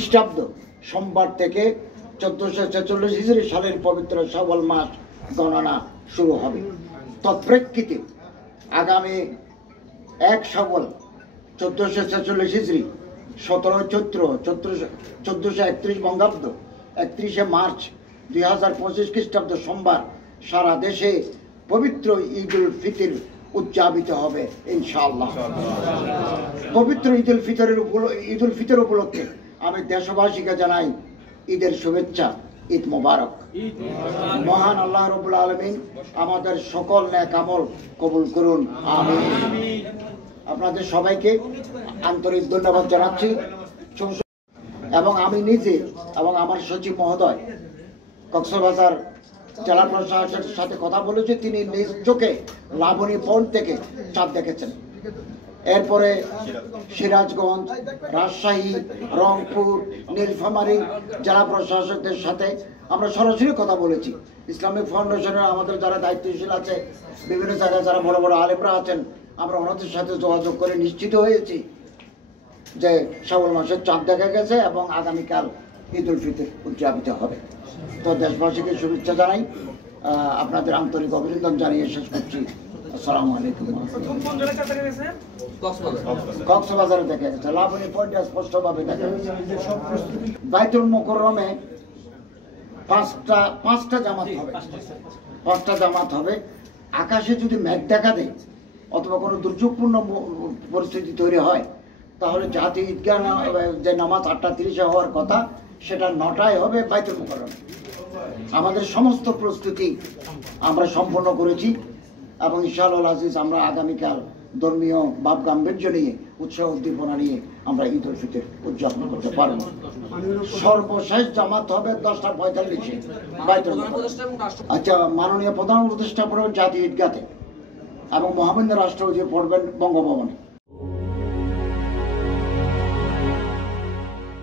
খ্রিস্টাব্দ সোমবার থেকে 1446 হিজরি সালের পবিত্র শাওয়াল মাস গণনা শুরু হবে। তৎপ্রেক্ষিতে আগামী 1 শাওয়াল 1446 হিজরি 17 চৈত্র 1431 বঙ্গাব্দ 31 মার্চ 2025 খ্রিস্টাব্দ সোমবার সারা দেশে পবিত্র ঈদ উল ফিতর উদযাপিত হবে ইনশাআল্লাহ। পবিত্র ঈদ উল ফিতর উপলক্ষে আমি দেশবাসীকে জানাই ঈদের শুভেচ্ছা, ঈদ মোবারক। মহান আল্লাহ রাব্বুল আলামিন আমাদের সকল নেক আমল কবুল করুন, আমিন। আপনাদের সবাইকে আন্তরিক ধন্যবাদ জানাচ্ছি এবং আমি নিজে এবং আমার সচিব মহোদয় কক্সবাজার জেলা প্রশাসনের সাথে কথা বলেছি। তিনি নিজ চোখে লাবণী পয়েন্ট থেকে চাঁদ দেখেছেন। এরপরে সিরাজগঞ্জ, রাজশাহী, রংপুর, নীলফামারী জেলা প্রশাসকদের সাথে আমরা সরাসরি কথা বলেছি। ইসলামিক ফাউন্ডেশনের আমাদের যারা দায়িত্বশীল আছে, বিভিন্ন জায়গায় যারা বড় বড় আলেমরা আছেন, আমরা ওনাদের সাথে যোগাযোগ করে নিশ্চিত হয়েছি যে শাওয়াল মাসের চাঁদ দেখা গেছে এবং আগামীকাল ঈদ উল ফিতর উদযাপিত হবে। তো দেশবাসীকে শুভেচ্ছা জানাই, আপনাদের আন্তরিক অভিনন্দন জানিয়ে শেষ করছি। আসসালামু আলাইকুম। কক্সবাজারে দেখা গেছে, লাবণী পয়েন্টে স্পষ্টভাবে দেখা গেছে। বাইতুল মুকাররমে পাঁচটা জামাত হবে। আকাশে যদি মেঘ দেখা দেয় অথবা কোনো দুর্যোগপূর্ণ পরিস্থিতি তৈরি হয়, তাহলে জাতীয় ঈদগাহ যে নামাজ 8:30 হওয়ার কথা সেটা 9টায় হবে বাইতুল মুকাররমে। আমাদের সমস্ত প্রস্তুতি আমরা সম্পন্ন করেছি এবং ইনশাআল্লাহ আজিজ আমরা আগামীকাল ধর্মীয় ভাব গাম্ভীর্য নিয়ে, উৎসাহ উদ্দীপনা নিয়ে আমরা ঈদ উল ফিতর উদযাপন করতে পারব। সর্বশেষ জামাত হবে 10:45-এ বাইতুল মুকাররমে। আচ্ছা, মাননীয় প্রধান উপদেষ্টা পড়বেন জাতীয় ঈদগাতে এবং মহামান্য রাষ্ট্রপতি পড়বেন বঙ্গভবনে।